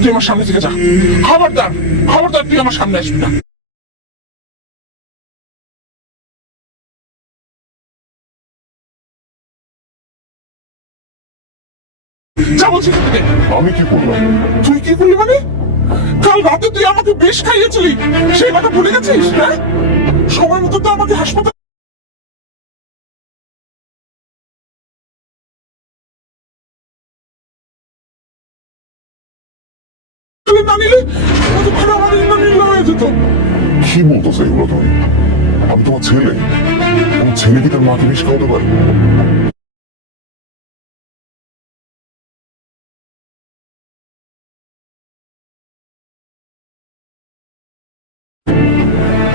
তুই আমার সামনে থেকে যা, খবরদার খবরদার তুই আমার সামনে আসবি না। যা বলছি তোকে। আমি কি করলাম? তুই কি করলি মানে? কাল রাতে তুই আমাকে বেশ খাইয়েছিলি, সেই কথা ভুলে গেছিস? হ্যাঁ, সময় মতো তো আমাকে হাসপাতালে না নিলে কতক্ষণ আমাদের নির্ণয় হয়ে যেত। কি বলতেছো এগুলো তুমি? আমি তোমার ছেলে, তোমার ছেলে কি তার মাকে বিষ খাওয়াতে পারে?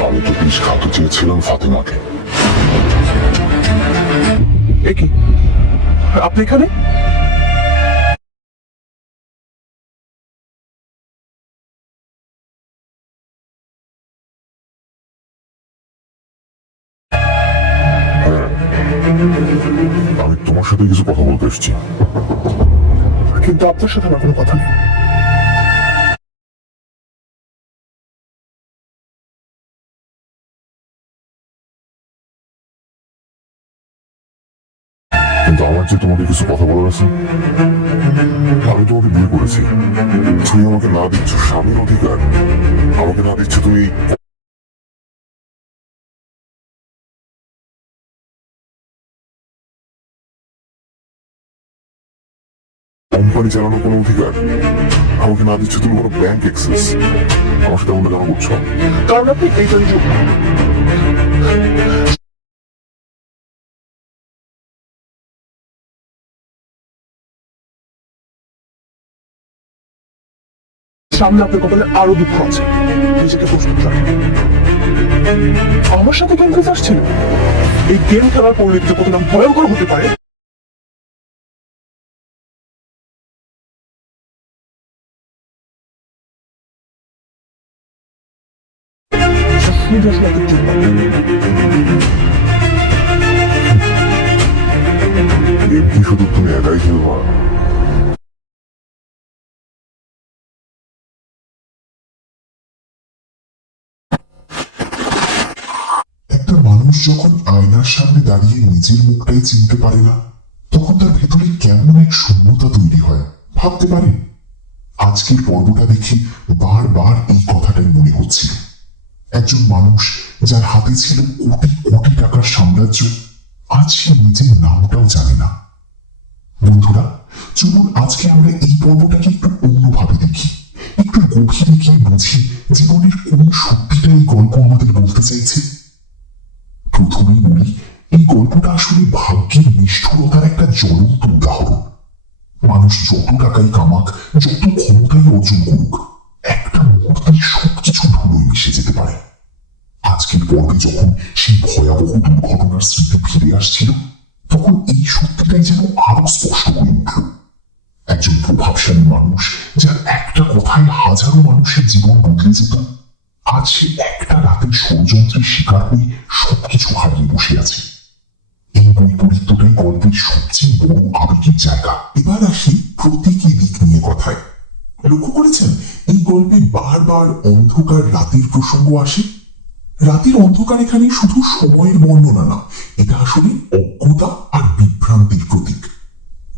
আমি তো বিষ খাওয়াতে চেয়েছিলাম ফাতেমাকে। এ কি, আপনি এখানে? আমি তোমার সাথে কিছু কথা বলতে এসেছি। কিন্তু আপনার সাথে আমার কোনো কথা নেই। কিন্তু আমার যে তোমাকে কিছু কথা বলার আছে। আমি তোমাকে বিয়ে করেছি, তুমি আমাকে না দিচ্ছ স্বামীর অধিকার, আমাকে না দিচ্ছ তুমি কোম্পানি চালানোর কোনো অধিকার, আমাকে না দিচ্ছ তুমি কোনো ব্যাংক অ্যাক্সেস। আমার সাথে এমনটা কেন করছো? কারণ আপনি এইটা সামনে আপনার কপালে আরো দুঃখ আছে, নিজেকে প্রস্তুত রাখেন। আমার সাথে গেম খেলতে আসছিল, এই গেম খেলার পরিণতি কতটা ভয়ঙ্কর হতে পারে এমনি শুধু তুমি একাই খেলবা? একটা মানুষ যখন আয়নার সামনে দাঁড়িয়ে নিজের মুখটাই চিনতে পারে না, তখন তার ভেতরে কেমন এক শূন্যতা তৈরি হয় ভাবতে পারে? আজকের পর্বটা দেখে বারবার এই কথাটাই মনে হচ্ছিল। একজন মানুষ যার হাতে ছিল কোটি কোটি টাকার সাম্রাজ্য, আজ সে নিজের নামটাও জানে না। বন্ধুরা, চলুন আজকে আমরা এই পর্বটাকে একটু অন্যভাবে দেখি, একটু গভীরে গিয়ে বুঝি জীবনের কোন সত্যিটা এই গল্প আমাদের বলতে চাইছে। প্রথমেই বলি, এই গল্পটা আসলে ভাগ্যের নিষ্ঠুরতার একটা জ্বলন্ত উদাহরণ। মানুষ যত টাকাই কামাক, যত ক্ষমতাই অর্জন করুক, একটা মুহূর্তে সবকিছু ধুলোয় মিশে যেতে পারে। আজকের পর্বে যখন সেই ভয়াবহ দুর্ঘটনার স্মৃতি ফিরে আসছিল, তখন এই সত্যিটাই যেন আরো স্পষ্ট হয়ে উঠল। একজন প্রভাবশালী মানুষ, যার একটা কথায় হাজারো মানুষের জীবন বদলে যেত, আজ সে একটা রাতের ষড়যন্ত্রের শিকার হয়ে সবকিছু হারিয়ে বসে আছে। এই বৈপরীত্যটাই গল্পের সবচেয়ে বড় আবেগের জায়গা। এবার আসি প্রতীকী দিক নিয়ে কথায়। লক্ষ্য করেছেন, এই গল্পে বারবার অন্ধকার রাতের প্রসঙ্গ আসে। রাতের অন্ধকার এখানে শুধু সময়ের বর্ণনা না, এটা আসলে অজ্ঞতা আর বিভ্রান্তির প্রতীক।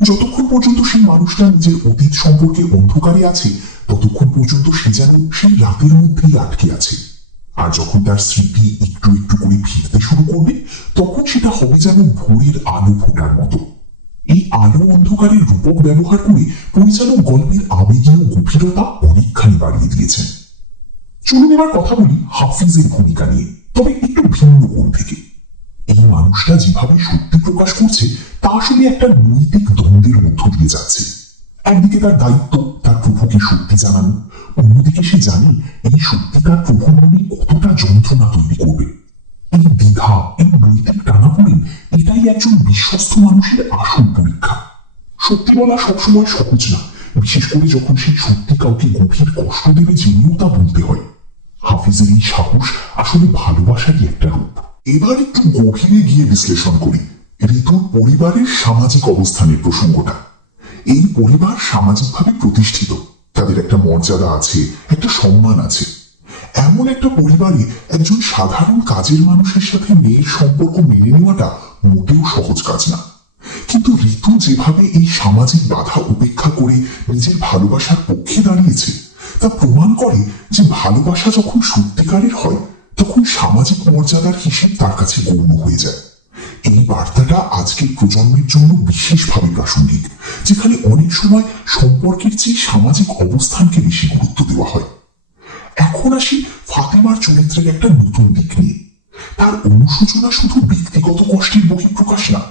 যতক্ষণ পর্যন্ত সেই মানুষটা নিজের অতীত সম্পর্কে অন্ধকারে আছে, ততক্ষণ পর্যন্ত সে যেন সেই রাতের মধ্যেই আটকে আছে। আর যখন তার স্মৃতি একটু একটু করে ফিরতে শুরু করবে, তখন সেটা হবে যেন ভোরের আলো ফোটার মতো। এই আলো অন্ধকারের রূপক ব্যবহার করে পরিচালক গল্পের আবেগীয় গভীরতা অনেকখানি বাড়িয়ে দিয়েছেন। চলুন এবার কথা বলি হাফিজের ভূমিকা নিয়ে, তবে একটু ভিন্ন কোণ থেকে। এই মানুষটা যেভাবে সত্যি প্রকাশ করছে, তা আসলে একটা নৈতিক দ্বন্দ্বের মধ্য দিয়ে যাচ্ছে। একদিকে তার দায়িত্ব তার প্রভুকে সত্যি জানানো, অন্যদিকে সে জানে এই সত্যি তার প্রভুর মনে কতটা যন্ত্রণা তৈরি করবে। এই দ্বিধা, এই নৈতিক টানাপোড়েন, এটাই একজন বিশ্বস্ত মানুষের আসল পরীক্ষা। সত্যি বলা সবসময় সহজ না, বিশেষ করে যখন সেই সত্যি কাউকে গভীর কষ্ট দেবে জেনেও তা বলতে হয়। হাফিজের এই সাহস আসলে ভালোবাসারই একটা রূপ। এবার একটু গভীরে গিয়ে বিশ্লেষণ করি ঋতুর পরিবারের সামাজিক অবস্থানের প্রসঙ্গটা। এই পরিবার সামাজিকভাবে প্রতিষ্ঠিত, তাদের একটা মর্যাদা আছে, একটা সম্মান আছে। এমন একটা পরিবারে একজন সাধারণ কাজের মানুষের সাথে মেয়ের সম্পর্ক মেনে নেওয়াটা মোটেও সহজ কাজ না। কিন্তু ঋতু যেভাবে এই সামাজিক বাধা উপেক্ষা করে নিজের ভালোবাসার পক্ষে দাঁড়িয়েছে তা প্রমাণ করে যে ভালোবাসা যখন সত্যিকারের হয় তখন সামাজিক মর্যাদার হিসেব তার কাছে গৌণ হয়ে যায়। এই বার্তাটা আজকের প্রজন্মের জন্য বিশেষভাবে প্রাসঙ্গিক, যেখানে অনেক সময় সম্পর্কের চেয়ে সামাজিক অবস্থানকে বেশি গুরুত্ব দেওয়া হয়। এখন আসি ফাতেমার চরিত্রের একটা নতুন দিক নিয়ে। তার অনুশোচনা শুধু ব্যক্তিগত কষ্টের বহিঃপ্রকাশ না,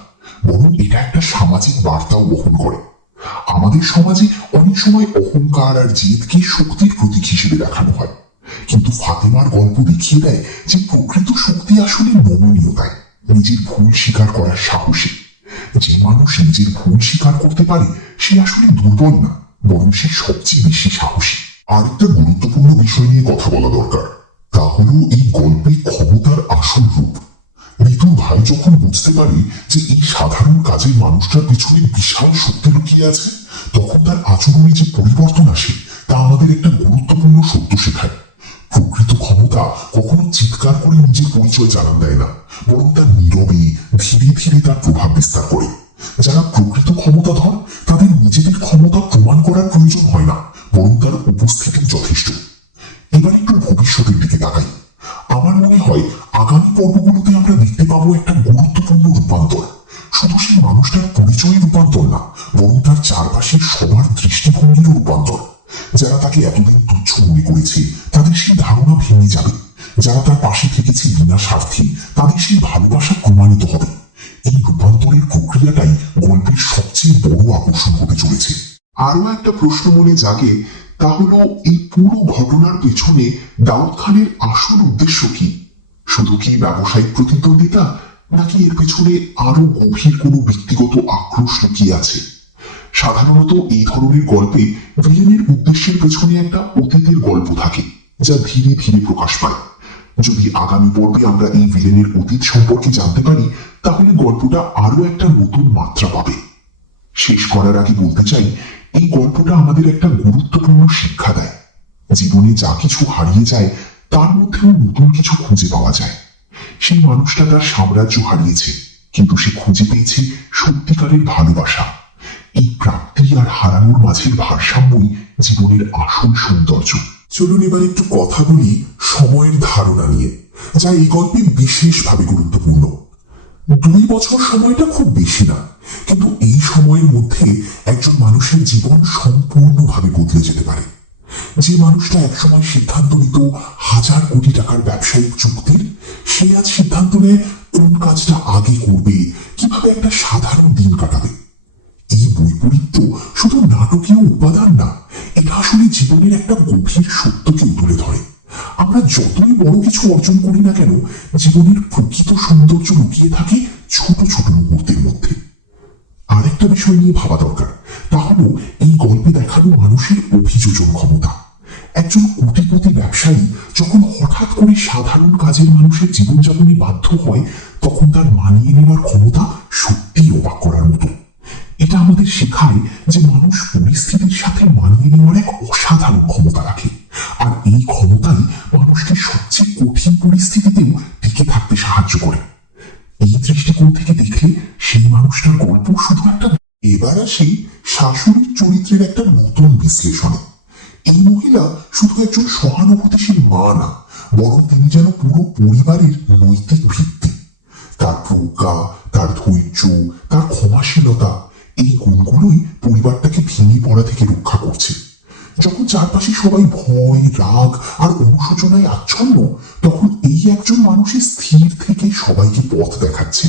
বরং এটা একটা সামাজিক বার্তাও বহন করে। আমাদের সমাজে অনেক সময় অহংকার আর জেদকে শক্তির প্রতীক হিসেবে দেখানো হয়, কিন্তু ফাতেমার গল্প দেখিয়ে দেয় যে প্রকৃত শক্তি আসলে নমনীয়তায়, নিজের ভুল স্বীকার করার সাহসে। যে মানুষ নিজের ভুল স্বীকার করতে পারে সে আসলে দুর্বল না, বরং সে সবচেয়ে বেশি সাহসী। আরেকটা গুরুত্বপূর্ণ বিষয় নিয়ে কথা বলা দরকার, তা হলো এই গল্পে ক্ষমতার আসল রূপ। ঋতুর ভাই যখন বুঝতে পারে যে এই সাধারণ কাজের মানুষটার পিছনে বিশাল শক্তি লুকিয়ে আছে, তখন তার আচরণে যে পরিবর্তন আসে তা আমাদের একটা গুরুত্বপূর্ণ সত্য শেখায়। প্রকৃত ক্ষমতা কখনো চিৎকার করে নিজের পরিচয় জানান দেয় না, বরং তার নীরবে ধীরে ধীরে তার প্রভাব বিস্তার করে। যারা প্রকৃত ক্ষমতাধর তাদের নিজেদের ক্ষমতা প্রমাণ করার প্রয়োজন হয় না, বরং তার উপস্থিতি যথেষ্ট। এবার একটু ভবিষ্যতের দিকে তাকাই। আমার মনে হয় আগামী পর্বগুলোতে আমরা দেখতে পাবো একটা গুরুত্বপূর্ণ রূপান্তর। শুধু সেই মানুষটার পরিচয়ের রূপান্তর না, বরং তার চারপাশের সবার দৃষ্টিভঙ্গির রূপান্তর। যারা তাকে এতদিন তুচ্ছ মনে করেছে তাদের সেই ধারণা ভেঙে যাবে, যারা তার পাশে থেকেছে বিনা স্বার্থে তাদের সেই ভালোবাসা প্রমাণিত হবে। এই রূপান্তরের প্রক্রিয়াটাই গল্পের সবচেয়ে বড় আকর্ষণ হতে চলেছে। আরো একটা প্রশ্ন মনে জাগে, তা হলো এই পুরো ঘটনার পেছনে দাউদ খানের আসল উদ্দেশ্য কি? শুধু কি ব্যবসায়িক প্রতিদ্বন্দ্বিতা, নাকি এর পেছনে আরো গভীর কোনো ব্যক্তিগত আক্রোশ লুকিয়ে আছে? সাধারণত এই ধরনের গল্পে ভিলেনের উদ্দেশ্যের পেছনে একটা অতীতের গল্প থাকে, যা ধীরে ধীরে প্রকাশ পায়। যদি আগামী পর্বে আমরা এই ভিলেনের অতীত সম্পর্কে জানতে পারি, তাহলে গল্পটা আরো একটা নতুন মাত্রা পাবে। শেষ করার আগে বলতে চাই, এই গল্পটা আমাদের একটা গুরুত্বপূর্ণ শিক্ষা দেয়। জীবনে যা কিছু হারিয়ে যায় তার মধ্যেও নতুন কিছু খুঁজে পাওয়া যায়। সেই মানুষটা তার সাম্রাজ্য হারিয়েছে, কিন্তু সে খুঁজে পেয়েছে সত্যিকারের ভালোবাসা। এই প্রাপ্তি আর হারানোর মাঝের ভারসাম্যই জীবনের আসল সৌন্দর্য। চলুন এবার একটু কথা বলি সময়ের ধারণা নিয়ে, যা এই গল্পে বিশেষভাবে গুরুত্বপূর্ণ। 2 বছর সময়টা খুব বেশি না, কিন্তু এই সময়ের মধ্যে একজন মানুষের জীবন সম্পূর্ণভাবে বদলে যেতে পারে। যে মানুষটা একসময় সিদ্ধান্ত নিত 1000 কোটি টাকার ব্যবসায়িক চুক্তির, সে আজ সিদ্ধান্ত নেয় কোন কাজটা আগে করবে, কিভাবে একটা সাধারণ দিন কাটাবে। এই বৈপরীত্য শুধু নাটকীয় উপাদান না, এটা আসলে জীবনের একটা গভীর সত্যকে তুলে ধরে। আমরা যতই বড় কিছু অর্জন করি না কেন, জীবনের প্রকৃত সৌন্দর্য লুকিয়ে থাকে ছোট ছোট মুহূর্তের মধ্যে। আরেকটা বিষয় নিয়ে ভাবা দরকার, তা হলো এই গল্পে দেখানো মানুষের অভিযোজন ক্ষমতা। একজন কোটিপতি ব্যবসায়ী যখন হঠাৎ করে সাধারণ কাজের মানুষের জীবনযাপনে বাধ্য হয়, তখন তার মানিয়ে নেওয়ার ক্ষমতা সত্যিই অবাক করার মতো। এটা আমাদের শেখায় যে মানুষ পরিস্থিতির সাথে মানিয়ে নেওয়ার এক অসাধারণ ক্ষমতা রাখে, আর এই ক্ষমতাই মানুষকে সবচেয়ে কঠিন পরিস্থিতিতেও টিকে থাকতে সাহায্য করে। এই দৃষ্টিকোণ থেকে দেখলে সেই মানুষটার গল্প শুধু একটা। এবার আসি শাশুড়ির চরিত্রের একটা নতুন বিশ্লেষণে। এই মহিলা শুধু একজন সহানুভূতিশীল মা না, বরং তিনি যেন পুরো পরিবারের নৈতিক ভিত্তি। তার প্রজ্ঞা, তার ধৈর্য, তার ক্ষমাশীলতা, এই গুণগুলোই পরিবারটাকে ভেঙে পড়া থেকে রক্ষা করছে। যখন চারপাশে সবাই ভয়, রাগ আর অনুশোচনায় আচ্ছন্ন, তখন এই একজন মানুষের স্থির থেকে সবাইকে পথ দেখাচ্ছে।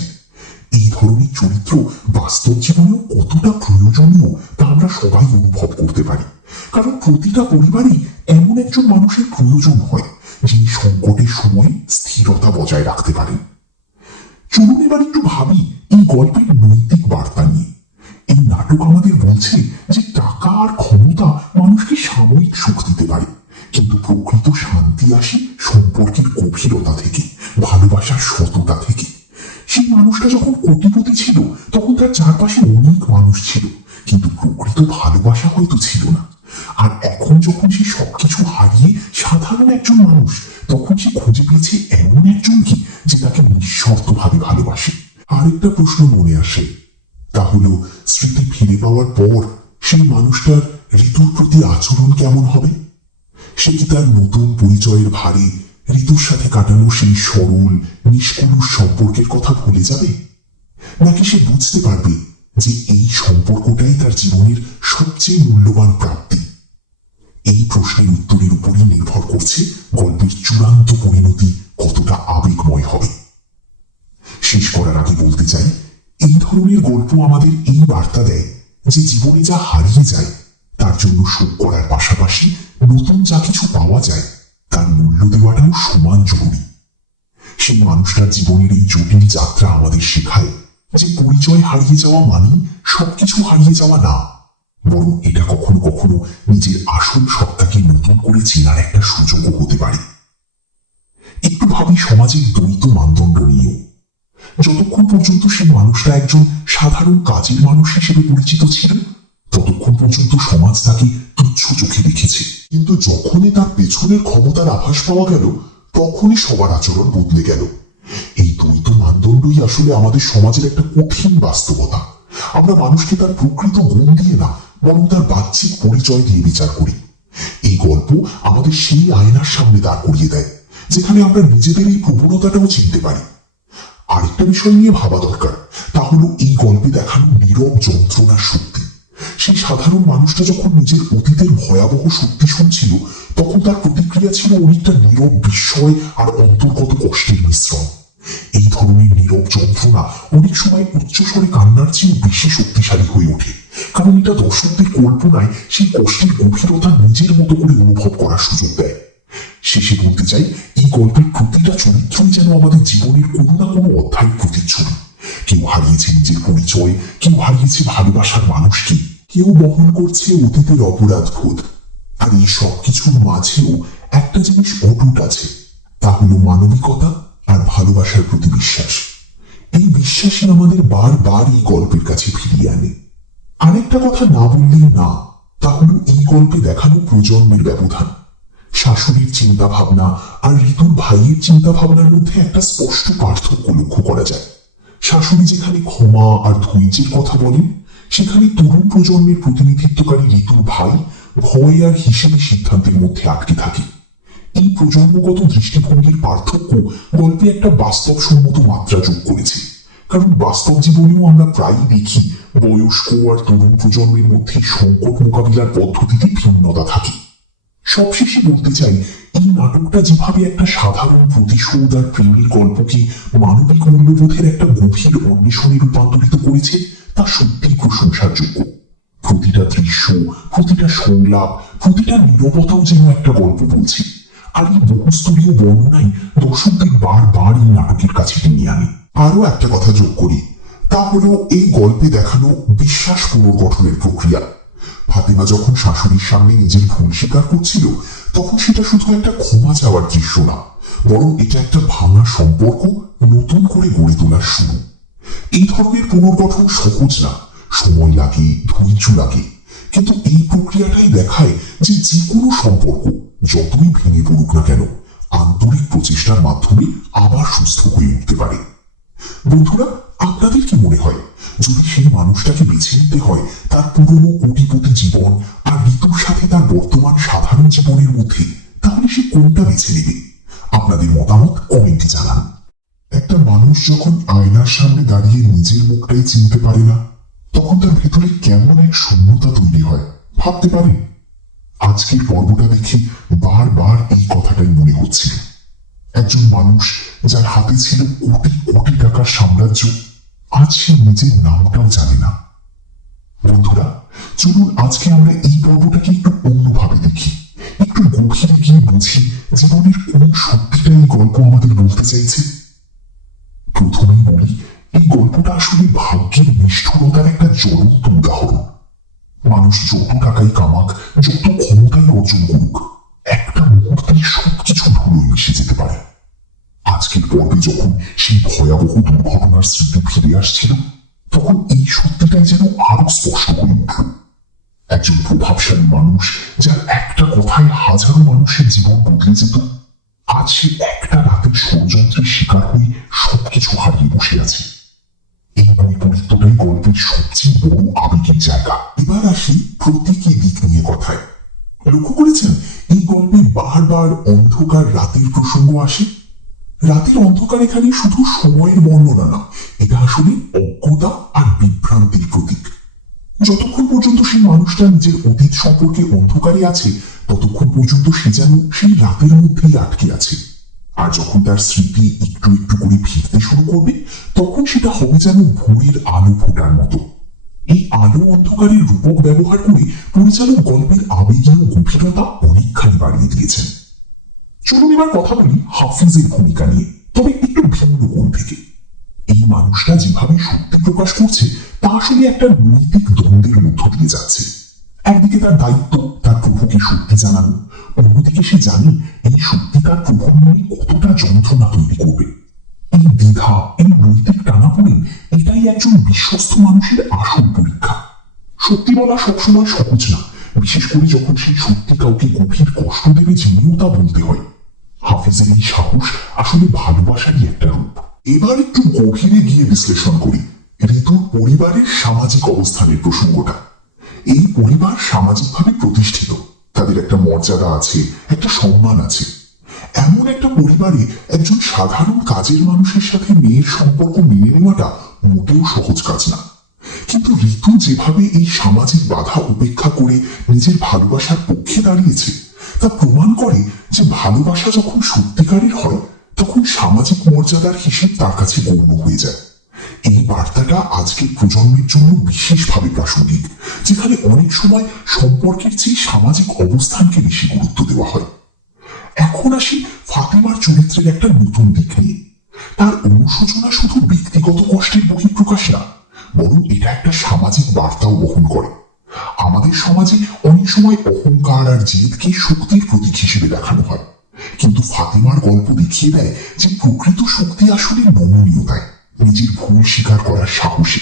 এই ধরনের চরিত্র বাস্তব জীবনেও কতটা প্রয়োজনীয় তা আমরা সবাই অনুভব করতে পারি, কারণ প্রতিটা পরিবারই এমন একজন মানুষের প্রয়োজন হয় যিনি সংকটের সময় স্থিরতা বজায় রাখতে পারেন। চলুন এবার একটু ভাবি এই গল্পের নৈতিক বার্তা নিয়ে। এই নাটক আমাদের বলছে যে টাকা আর ক্ষমতা মানুষকে সাময়িক সুখ দিতে পারে, কিন্তু প্রকৃত শান্তি আসে সম্পর্কের গভীরতা থেকে, ভালোবাসার সততা থেকে। সেই মানুষটা যখন কোটিপতি ছিল তখন তার চারপাশে অনেক মানুষ ছিল, কিন্তু প্রকৃত ভালোবাসা হয়তো ছিল না। আর এখন যখন সে সবকিছু হারিয়ে সাধারণ একজন মানুষ, তখন সে খুঁজে পেয়েছে এমন একজনকে যে তাকে নিঃশর্তভাবে ভালোবাসে। আরেকটা প্রশ্ন মনে আসে, তা হলো স্মৃতি ফিরে পাওয়ার পর সেই মানুষটার ঋতুর প্রতি আচরণ কেমন হবে? সে কি তার নতুন পরিচয়ের ভারে ঋতুর সাথে কাটানো সেই সরল নিষ্কলুষ সম্পর্কের কথা ভুলে যাবে, নাকি সে বুঝতে পারবে যে এই সম্পর্কটাই তার জীবনের সবচেয়ে মূল্যবান প্রাপ্তি? এই প্রশ্নের উত্তরের উপরই নির্ভর করছে গল্পের চূড়ান্ত পরিণতি কতটা আবেগময় হবে। শেষ করার আগে বলতে চাই, এই ধরনের গল্প আমাদের এই বার্তা দেয় যে জীবনে যা হারিয়ে যায় তার জন্য শোক করার পাশাপাশি নতুন যা কিছু পাওয়া যায় তার মূল্য দেওয়াটাও সমান জরুরি। সেই মানুষটার জীবনের এই জটিল যাত্রা আমাদের শেখায় যে পরিচয় হারিয়ে যাওয়া মানেই সবকিছু হারিয়ে যাওয়া না, বরং এটা কখনো কখনো নিজের আসল সত্তাকে নতুন করে চেনার একটা সুযোগও হতে পারে। একটু ভাবি সমাজের দ্বৈত মানদণ্ড নিয়েও। যতক্ষণ পর্যন্ত সেই মানুষটা একজন সাধারণ কাজের মানুষ হিসেবে পরিচিত ছিল, ততক্ষণ পর্যন্ত সমাজ তাকে তুচ্ছ চোখে দেখেছে। কিন্তু যখনই তার পেছনের ক্ষমতার আভাস পাওয়া গেল, তখনই সবার আচরণ বদলে গেল। এই দ্বৈত মানদণ্ডই আসলে আমাদের সমাজের একটা কঠিন বাস্তবতা। আমরা মানুষকে তার প্রকৃত গুণ দিয়ে না, বরং তার বাহ্যিক পরিচয় দিয়ে বিচার করি। এই গল্প আমাদের সেই আয়নার সামনে দাঁড় করিয়ে দেয় যেখানে আমরা নিজেদের এই প্রবণতাটাও চিনতে পারি। আরেকটা বিষয় নিয়ে ভাবা দরকার, তা হলো এই গল্পে দেখানো নীরব যন্ত্রণার শক্তি। সেই সাধারণ মানুষটা যখন নিজের অতীতের ভয়াবহ সত্যি শুনছিল, তখন তার প্রতিক্রিয়া ছিল অনেকটা নীরব বিস্ময় আর অন্তর্গত কষ্টের মিশ্রণ। এই ধরনের নীরব যন্ত্রণা অনেক সময় উচ্চস্বরে কান্নার চেয়ে বেশি শক্তিশালী হয়ে ওঠে, কারণ এটা দর্শকদের কল্পনায় সেই কষ্টের গভীরতা নিজের মতো করে অনুভব করার সুযোগ দেয়। শেষে বলতে চাই, এই গল্পের প্রতিটা চরিত্রই যেন আমাদের জীবনের কোনো না কোনো অধ্যায়ের প্রতিচ্ছবি। কেউ হারিয়েছে নিজের পরিচয়, কেউ হারিয়েছে ভালোবাসার মানুষকে, কেউ বহন করছে অতীতের অপরাধ বোধ। আর এই সবকিছুর মাঝেও একটা জিনিস অটুট আছে, তা হলো মানবিকতা আর ভালোবাসার প্রতি বিশ্বাস। এই বিশ্বাসই আমাদের বারবার এই গল্পের কাছে ফিরিয়ে আনে। আরেকটা কথা না বললেই না, তা হলো এই গল্পে দেখানো প্রজন্মের ব্যবধান। শাশুড়ির চিন্তা ভাবনা আর ঋতুর ভাইয়ের চিন্তা ভাবনার মধ্যে একটা স্পষ্ট পার্থক্য লক্ষ্য করা যায়। শাশুড়ি যেখানে ক্ষমা আর ধৈর্যের কথা বলেন, সেখানে তরুণ প্রজন্মের প্রতিনিধিত্বকারী ঋতুর ভাই ভয় আর হিসেবে সিদ্ধান্তের মধ্যে আটকে থাকে। এই প্রজন্মগত দৃষ্টিভঙ্গির পার্থক্য গল্পে একটা বাস্তবসম্মত মাত্রা যোগ করেছে, কারণ বাস্তব জীবনেও আমরা প্রায়ই দেখি বয়স্ক আর তরুণ প্রজন্মের মধ্যে সংকট মোকাবিলার পদ্ধতিতে ভিন্নতা থাকে। সবশেষে বলতে চাই, এই নাটকটা যেভাবে একটা সাধারণ প্রতিশোধ আর প্রেমের গল্পকে মানবিক মূল্যবোধের একটা গভীর অন্বেষণে রূপান্তরিত করেছে, তা সত্যিই প্রশংসার যোগ্য। প্রতিটা দৃশ্য, প্রতিটা সংলাপ, প্রতিটা নীরবতাও যেন একটা গল্প বলছে। আর এই বহুস্তরীয় বর্ণনাই দর্শকদের বারবার এই নাটকের কাছে টেনে আনে। আরো একটা কথা যোগ করি, তা হলো এই গল্পে দেখানো বিশ্বাস পুনর্গঠনের প্রক্রিয়া। ফাতেমা যখন শাশুড়ির সামনে নিজের ভুল স্বীকার করছিল, তখন সেটা শুধু একটা ক্ষমা চাওয়ার দৃশ্য না, বরং এটা একটা ভাঙা সম্পর্ক নতুন করে গড়ে তোলার শুরু। এই ধরনের পুনর্গঠন সহজ না, সময় লাগে, ধৈর্য লাগে, কিন্তু এই প্রক্রিয়াটাই দেখায় যে যে কোনো সম্পর্ক যতই ভেঙে পড়ুক না কেন, আন্তরিক প্রচেষ্টার মাধ্যমে আবার সুস্থ হয়ে উঠতে পারে। বন্ধুরা, আপনাদের কি মনে হয়, যদি সেই মানুষটাকে বেছে নিতে হয় তার পুরনো কোটিপতি জীবন আর ঋতুর সাথে তার বর্তমান সাধারণ জীবনের মধ্যে, তাহলে সে কোনটা বেছে নেবে? আপনাদের মতামত কমেন্টে জানান। একটা মানুষ যখন আয়নার সামনে দাঁড়িয়ে নিজের মুখটাই চিনতে পারে না, তখন তার ভেতরে কেমন এক শূন্যতা তৈরি হয় ভাবতে পারেন? আজকের পর্বটা দেখে বারবার এই কথাটাই মনে হচ্ছিল। একজন মানুষ যার হাতে ছিল কোটি কোটি টাকার সাম্রাজ্য, আজ সে নিজের নামটাও জানে না। বন্ধুরা, চলুন আজকে আমরা এই পর্বটাকে একটু অন্যভাবে দেখি, একটু গভীরে গিয়ে বুঝি জীবনের কোন সত্যিটা এই গল্প আমাদের বলতে চাইছে। প্রথমেই বলি, এই গল্পটা আসলে ভাগ্যের নিষ্ঠুরতার একটা জ্বলন্ত উদাহরণ। মানুষ যত টাকাই কামাক, যত ক্ষমতাই অর্জন করুক, একটা মুহূর্তে সবকিছু ধুলোয় মিশে যেতে পারে। আজকের পর্বে যখন সেই ভয়াবহ দুর্ঘটনার স্মৃতি ফিরে আসছিল, তখন এই সত্যিটা ছবিটাই যেন আরো স্পষ্ট হয়ে উঠল। একজন প্রভাবশালী মানুষ, যার একটা কথায় হাজারো মানুষের জীবন বদলে যেত, আজ সে একটা রাতের ষড়যন্ত্রের শিকার হয়ে সবকিছু হারিয়ে বসে আছে। এই বৈপরীত্যটাই গল্পের সবচেয়ে বড় আবেগের জায়গা। এবার আসি প্রতীকী দিক নিয়ে কথায়। লক্ষ্য করেছেন এই গল্পে বারবার অন্ধকার রাতের প্রসঙ্গ আসে। রাতের অন্ধকার এখানে শুধু সময়ের বর্ণনা না, এটা আসলে অজ্ঞতা আর বিভ্রান্তির প্রতীক। যতক্ষণ পর্যন্ত সেই মানুষটা নিজের অতীত সম্পর্কে অন্ধকারে আছে, ততক্ষণ পর্যন্ত সে যেন সেই রাতের মধ্যেই আটকে আছে। আর যখন তার স্মৃতি একটু একটু করে ফিরতে শুরু করবে, তখন সেটা হবে যেন ভোরের আলো ফোটার মতো। এই আলো অন্ধকারের রূপক ব্যবহার করে পরিচালক গল্পের আবেগীয় গভীরতা অনেকখানি বাড়িয়ে দিয়েছেন। চলুন এবার কথা বলি হাফিজের ভূমিকা নিয়ে, তবে একটু ভিন্ন কোণ থেকে। এই মানুষটা যেভাবে সত্যি প্রকাশ করছে তা আসলে একটা নৈতিক দ্বন্দ্বের মধ্য দিয়ে যাচ্ছে। একদিকে তার দায়িত্ব তার প্রভুকে সত্যি জানানো, অন্যদিকে সে জানে এই সত্যি তার প্রভুর মনে কতটা যন্ত্রণা তৈরি করবে। এই দ্বিধা, এই নৈতিক টানাপোড়েন, এটাই একজন বিশ্বস্ত মানুষের আসল পরীক্ষা। সত্যি বলা সবসময় সহজ না, বিশেষ করে যখন সেই সত্যি কাউকে গভীর কষ্ট দেবে জেনেও তা বলতে হয়। হাফিজের এই সাহস আসলে ভালোবাসারই একটা রূপ। এবার একটু গভীরে গিয়ে বিশ্লেষণ করি ঋতুর পরিবারের সামাজিক অবস্থানের প্রসঙ্গটা। এই পরিবার সামাজিকভাবে প্রতিষ্ঠিত, তাদের একটা মর্যাদা আছে, একটা সম্মান আছে। এমন একটা পরিবারে একজন সাধারণ কাজের মানুষের সাথে মেয়ের সম্পর্ক মেনে নেওয়াটা মোটেও সহজ কাজ না। কিন্তু ঋতু যেভাবে এই সামাজিক বাধা উপেক্ষা করে নিজের ভালোবাসার পক্ষে দাঁড়িয়েছে, তা প্রমাণ করে যে ভালোবাসা যখন সত্যিকারের হয়, তখন সামাজিক মর্যাদার হিসেব তার কাছে গৌণ হয়ে যায়। এই বার্তাটা আজকের প্রজন্মের জন্য বিশেষভাবে প্রাসঙ্গিক, যেখানে অনেক সময় সম্পর্কের চেয়ে সামাজিক অবস্থানকে বেশি গুরুত্ব দেওয়া হয়। এখন আসি ফাতেমার চরিত্রের একটা নতুন দিক নিয়ে। তার অনুশোচনা শুধু ব্যক্তিগত কষ্টের বহিঃপ্রকাশ না, বরং এটা একটা সামাজিক বার্তাও বহন করে। আমাদের সমাজে অনেক সময় অহংকার আর জেদকে শক্তির প্রতীক হিসেবে দেখানো হয়, কিন্তু ফাতেমার গল্প দেখিয়ে দেয় যে প্রকৃত শক্তি আসলে নমনীয়তায়, নিজের ভুল স্বীকার করার সাহসে।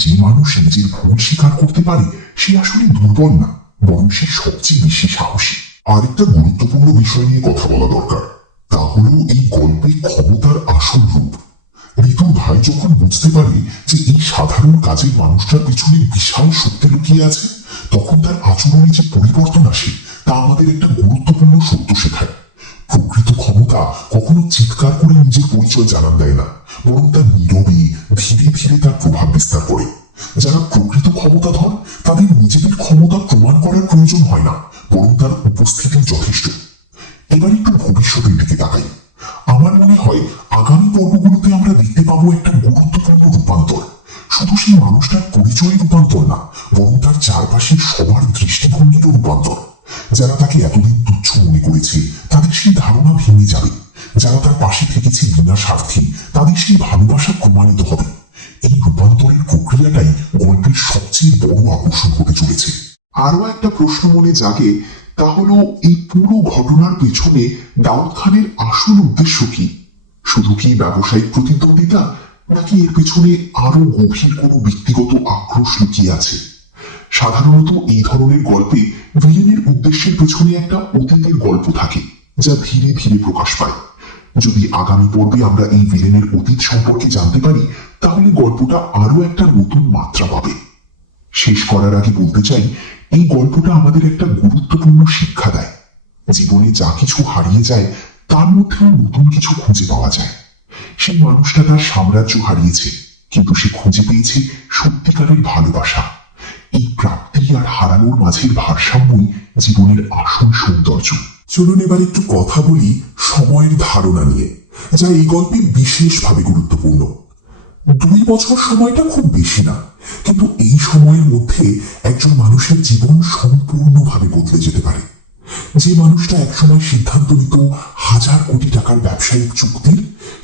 যে মানুষ নিজের ভুল স্বীকার করতে পারে সে আসলে দুর্বল না, বরং সে সবচেয়ে বেশি সাহসী। আরেকটা গুরুত্বপূর্ণ বিষয় নিয়ে কথা বলা দরকার, তা হলো এই গল্পে ক্ষমতার আসল রূপ। ঋতুর ভাই যখন বুঝতে পারে যে এই সাধারণ কাজের মানুষটার পিছনে বিশাল শক্তি লুকিয়ে আছে, তখন তার আচরণে যে পরিবর্তন আসে তা আমাদের একটা গুরুত্বপূর্ণ সত্য শেখায়। প্রকৃত ক্ষমতা কখনো চিৎকার করে নিজের পরিচয় জানান দেয় না, বরং তার নীরবে ধীরে ধীরে তার প্রভাব বিস্তার করে। যারা প্রকৃত ক্ষমতাধর, তাদের নিজেদের ক্ষমতা প্রমাণ করার প্রয়োজন হয় না, বরং তার উপস্থিতি যথেষ্ট। এবার একটু ভবিষ্যতের দিকে তাকাই। আমার মনে হয় আগামী পর্বগুলোতে আমরা দেখতে পাবো একটা গুরুত্বপূর্ণ রূপান্তর। শুধু সেই মানুষটার পরিচয়ের রূপান্তর না, বরং তার চারপাশের সবার দৃষ্টিভঙ্গিরও রূপান্তর। যারা তাকে এতদিন তুচ্ছ মনে করেছে তাদের সেই ধারণা ভেঙে যাবে, যারা তার পাশে থেকেছে বিনা স্বার্থে তাদের সেই ভালোবাসা প্রমাণিত হবে। এই রূপান্তরের প্রক্রিয়াটাই গল্পের সবচেয়ে বড় আকর্ষণ হতে চলেছে। আরো একটা প্রশ্ন মনে জাগে, তা হলো এই পুরো ঘটনার পেছনে দাউদ খানের আসল উদ্দেশ্য কি? শুধু কি ব্যবসায়িক প্রতিদ্বন্দ্বিতা, নাকি এর পেছনে আরো গভীর কোনো ব্যক্তিগত আক্রোশ লুকিয়ে আছে? সাধারণত এই ধরনের গল্পে ভিলেনের উদ্দেশ্যের পেছনে একটা অতীতের গল্প থাকে, যা ধীরে ধীরে প্রকাশ পায়। যদি আগামী পর্বে আমরা এই ভিলেনের অতীত সম্পর্কে জানতে পারি, তাহলে গল্পটা আরো একটা নতুন মাত্রা পাবে। শেষ করার আগে বলতে চাই, এই গল্পটা আমাদের একটা গুরুত্বপূর্ণ শিক্ষা দেয়। জীবনে যা কিছু হারিয়ে যায় তার মধ্যে নতুন কিছু খুঁজে পাওয়া যায়। সেই মানুষটা তার সাম্রাজ্য হারিয়েছে, কিন্তু সে খুঁজে পেয়েছে সত্যিকারের ভালোবাসা। এই প্রাপ্তি আর হারানোর মাঝের ভারসাম্যই জীবনের আসল সৌন্দর্য। চলুন এবার একটু কথা বলি সময়ের ধারণা নিয়ে, যা এই গল্পে বিশেষভাবে গুরুত্বপূর্ণ। 2 বছর সময়টা খুব বেশি না, কিন্তু এই সময়ের মধ্যে একজন মানুষের জীবন সম্পূর্ণভাবে বদলে যেতে পারে। যে মানুষটা একসময় সিদ্ধান্ত নিত 1000 কোটি টাকার ব্যবসায়িক চুক্তির,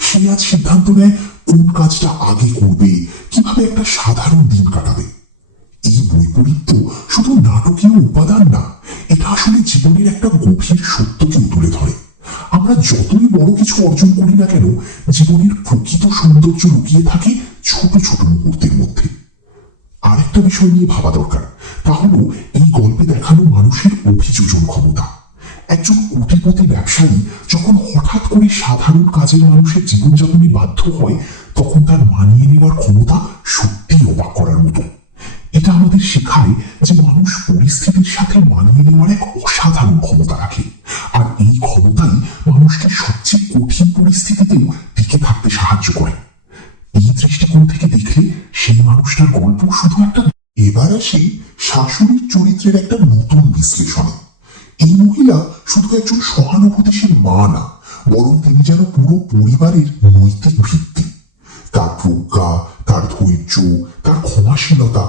সে আজ সিদ্ধান্ত নেয় কোন কাজটা আগে করবে, কিভাবে একটা সাধারণ দিন কাটাবে। এই বৈপরীত্য শুধু নাটকীয় উপাদান না, এটা আসলে জীবনের একটা গভীর সত্যকেও তুলে ধরে। আমরা যতই বড় কিছু অর্জন করি না কেন, জীবনের প্রকৃত সৌন্দর্য লুকিয়ে থাকে ছোট ছোট মুহূর্তের মধ্যে। আর আরেকটা বিষয় নিয়ে ভাবা দরকার, তা হলো এই গল্পে দেখানো মানুষের অভিযোজন ক্ষমতা। একজন কোটিপতি ব্যবসায়ী যখন হঠাৎ করে সাধারণ কাজের মানুষের জীবনযাপনে বাধ্য হয়, তখন তার মানিয়ে নেওয়ার ক্ষমতা সত্যিই অবাক করার মতো। এটা আমাদের শেখায় যে মানুষ পরিস্থিতির সাথে মানিয়ে নেওয়ার এক অসাধারণ ক্ষমতা রাখে, আর এই ক্ষমতাই মানুষকে সবচেয়ে কঠিন পরিস্থিতিতেও টিকে থাকতে সাহায্য করে। এই দৃষ্টিকোণ থেকে দেখলে সেই মানুষটার গল্প শুধু একটা। এবার আসি শাশুড়ির চরিত্রের একটা নতুন বিশ্লেষণে। এই মহিলা শুধু একজন সহানুভূতিশীল মা না, বরং তিনি যেন পুরো পরিবারের নৈতিক ভিত্তি। তার প্রজ্ঞা, তার ধৈর্য, তার ক্ষমাশীলতা,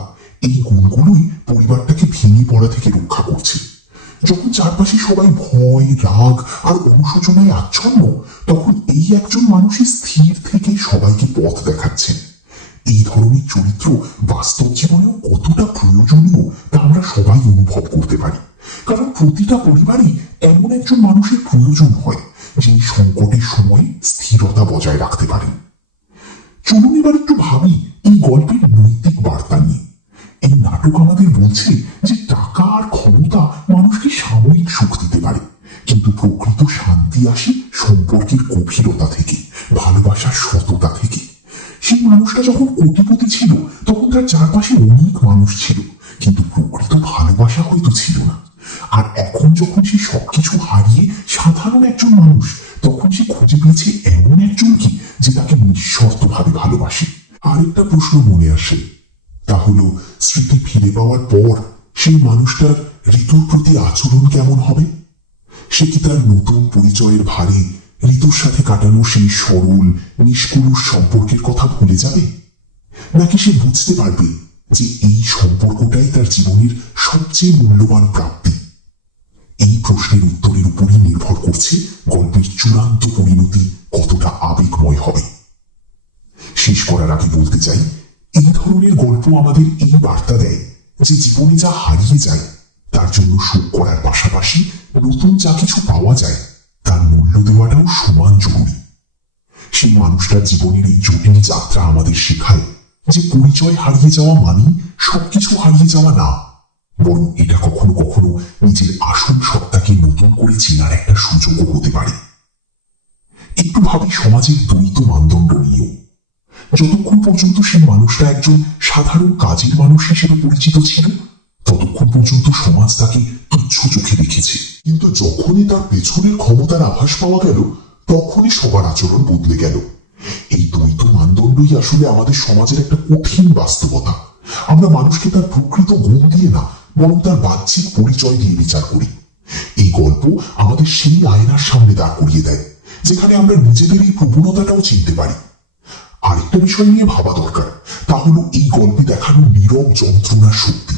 এই গুণগুলোই পরিবারটাকে ভেঙে পড়া থেকে রক্ষা করছে। যখন চারপাশে সবাই ভয়, রাগ আর অনুশোচনায় আচ্ছন্ন, তখন এই একজন মানুষই স্থির থেকে সবাইকে পথ দেখাচ্ছেন। এই ধরনের চরিত্র বাস্তব জীবনেও কতটা প্রয়োজনীয় তা আমরা সবাই অনুভব করতে পারি, কারণ প্রতিটা পরিবারই এমন একজন মানুষের প্রয়োজন হয় যিনি সংকটের সময় স্থিরতা বজায় রাখতে পারেন। চলুন এবার একটু ভাবি এই গল্পের নৈতিক বার্তা নিয়ে। এই নাটক আমাদের বলছে যে টাকা আর ক্ষমতা মানুষকে সাময়িক সুখ দিতে পারে, কিন্তু প্রকৃত শান্তি আসে সম্পর্কের গভীরতা থেকে, ভালোবাসার সততা থেকে। সেই মানুষটা যখন কোটিপতি ছিল তখন তার চারপাশে অনেক মানুষ ছিল, কিন্তু প্রকৃত ভালোবাসা হয়তো ছিল না। আর এখন যখন সে সবকিছু হারিয়ে সাধারণ একজন মানুষ, তখন সে খুঁজে পেয়েছে এমন একজনকে যে তাকে নিঃশর্তভাবে ভালোবাসে। আরেকটা প্রশ্ন মনে আসে, তা হলো স্মৃতি ফিরে পাওয়ার পর সেই মানুষটার ঋতুর প্রতি আচরণ কেমন হবে? সে কি তার নতুন পরিচয়ের ভারে ঋতুর সাথে কাটানো সেই সরল নিষ্কলুষ সম্পর্কের কথা ভুলে যাবে, নাকি সে বুঝতে পারবে যে এই সম্পর্কটাই তার জীবনের সবচেয়ে মূল্যবান প্রাপ্তি? এই প্রশ্নের উত্তরের উপরই নির্ভর করছে গল্পের চূড়ান্ত পরিণতি কতটা আবেগময় হবে। শেষ করার আগে বলতে চাই, এই ধরনের গল্প আমাদের এই বার্তা দেয় যে জীবনে যা হারিয়ে যায় তার জন্য শোক করার পাশাপাশি নতুন যা কিছু পাওয়া যায় তার মূল্য দেওয়াটাও সমান জরুরি। সেই মানুষটার জীবনের এই জটিল যাত্রা আমাদের শেখায় যে পরিচয় হারিয়ে যাওয়া মানেই সবকিছু হারিয়ে যাওয়া না, বরং এটা কখনো কখনো নিজের আসল সত্তাকে নতুন করে চেনার একটা সুযোগও হতে পারে। একটু ভাবি সমাজের দ্বৈত মানদণ্ড নিয়েও। যতক্ষণ পর্যন্ত সেই মানুষটা একজন সাধারণ কাজের মানুষ হিসেবে পরিচিত ছিল, ততক্ষণ পর্যন্ত সমাজ তাকে তুচ্ছ চোখে দেখেছে। কিন্তু যখনই তার পেছনের ক্ষমতার আভাস পাওয়া গেল, তখনই সবার আচরণ বদলে গেল। এই দ্বৈত মানদণ্ডই আসলে আমাদের সমাজের একটা কঠিন বাস্তবতা। আমরা মানুষকে তার প্রকৃত গুণ দিয়ে না, বরং তার বাহ্যিক পরিচয় দিয়ে বিচার করি। এই গল্প আমাদের সেই আয়নার সামনে দাঁড় করিয়ে দেয়, যেখানে আমরা নিজেদের এই প্রবণতাটাও চিনতে পারি। আরেকটা বিষয় নিয়ে ভাবা দরকার, তা হলো এই গল্পে দেখানো নীরব যন্ত্রণার শক্তি।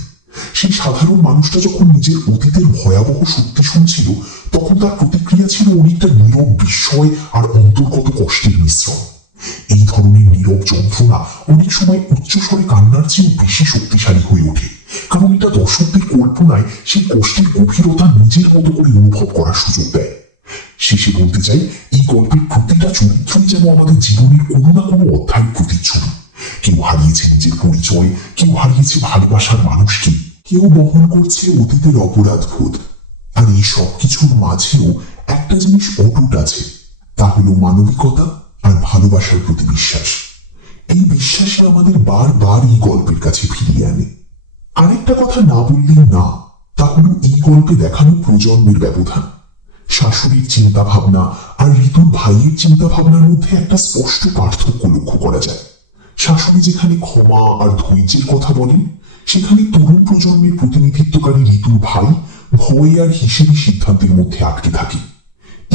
সেই সাধারণ মানুষটা যখন নিজের অতীতের ভয়াবহ সত্যি শুনছিল, তখন তার প্রতিক্রিয়া ছিল অনেকটা নীরব বিস্ময় আর অন্তর্গত কষ্টের মিশ্রণ। এই ধরনের নীরব যন্ত্রণা অনেক সময় উচ্চস্বরে কান্নার চেয়েও বেশি শক্তিশালী হয়ে ওঠে, কারণ এটা দর্শকদের কল্পনায় সেই কষ্টের গভীরতা নিজের মতো করে অনুভব করার সুযোগ দেয়। শেষে বলতে চাই, এই গল্পের প্রতিটা চরিত্রই যেন আমাদের জীবনের কোনো না কোনো অধ্যায়ের প্রতিচ্ছবি। কেউ হারিয়েছে নিজের পরিচয়, কেউ হারিয়েছে ভালোবাসার মানুষকে, কেউ বহন করছে অতীতের অপরাধ বোধ। আর এই সব কিছুর মাঝেও একটা জিনিস অটুট আছে, তা হলো মানবিকতা আর ভালোবাসার প্রতি বিশ্বাস। এই বিশ্বাসই আমাদের বারবার এই গল্পের কাছে ফিরিয়ে আনে। আরেকটা কথা না বললেই না, তা হলো এই গল্পে দেখানো প্রজন্মের ব্যবধান। শাশুড়ির চিন্তা ভাবনা আর ঋতুর ভাইয়ের চিন্তা ভাবনার মধ্যে একটা স্পষ্ট পার্থক্য লক্ষ্য করা যায়। শাশুড়ি যেখানে ক্ষমা আর ধৈর্যের কথা বলেন, সেখানে তরুণ প্রজন্মের প্রতিনিধিত্বকারী ঋতুর ভাই ভয় আর হিসেবে সিদ্ধান্তের মধ্যে আটকে থাকে।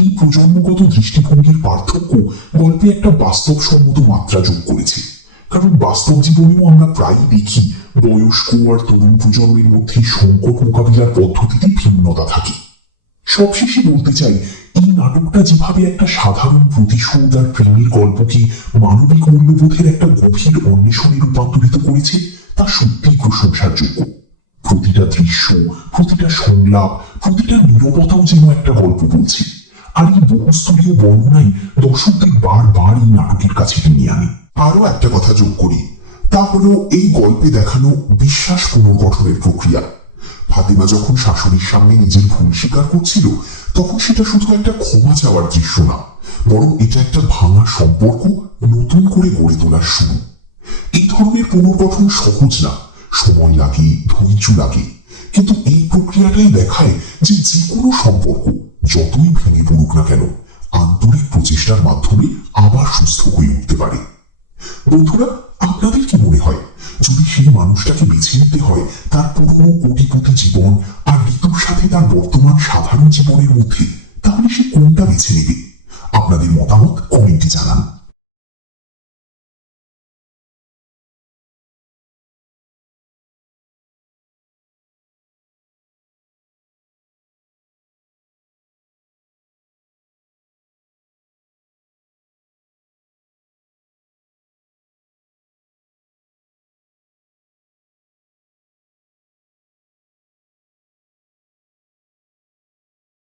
এই প্রজন্মগত দৃষ্টিভঙ্গির পার্থক্য গল্পে একটা বাস্তবসম্মত মাত্রা যোগ করেছে, কারণ বাস্তব জীবনেও আমরা প্রায়ই দেখি বয়স্ক আর তরুণ প্রজন্মের মধ্যে সংকট মোকাবিলার পদ্ধতিতে ভিন্নতা থাকে। সবশেষে বলতে চাই, এই নাটকটা যেভাবে একটা সাধারণ প্রতিশোধ আর প্রেমের গল্পকে মানবিক মূল্যবোধের একটা গভীর অন্বেষণে রূপান্তরিত করেছে, তা সত্যিই প্রশংসার যোগ্য। প্রতিটা দৃশ্য, প্রতিটা সংলাপ, প্রতিটা নীরবতাও যেন একটা গল্প বলছে। আর এই বহুস্তরীয় বর্ণনাই দর্শকদের বারবার এই নাটকের কাছে টেনে আনে। আরো একটা কথা যোগ করি, তা হলো এই গল্পে দেখানো বিশ্বাস পুনর্গঠনের প্রক্রিয়া। ফাতিমা যখন শাশুড়ির সামনে নিজের ভুল স্বীকার করছিল, তখন সেটা শুধু একটা ক্ষমা চাওয়ার দৃশ্য না, বরং এটা একটা ভাঙা সম্পর্ক নতুন করে গড়ে তোলার শুরু। এই ধরনের পুনর্গঠন সহজ না, সময় লাগে, ধৈর্য লাগে, কিন্তু এই প্রক্রিয়াটাই দেখায় যে যে কোনো সম্পর্ক যতই ভেঙে পড়ুক না কেন, আন্তরিক প্রচেষ্টার মাধ্যমে আবার সুস্থ হয়ে উঠতে পারে। বন্ধুরা, আপনাদের কি মনে হয়, যদি সেই মানুষটাকে বেছে নিতে হয় তার পুরনো কোটিপতি জীবন আর ঋতুর সাথে তার বর্তমান সাধারণ জীবনের মধ্যে, তাহলে সে কোনটা বেছে নেবে? আপনাদের মতামত কমেন্টে জানান।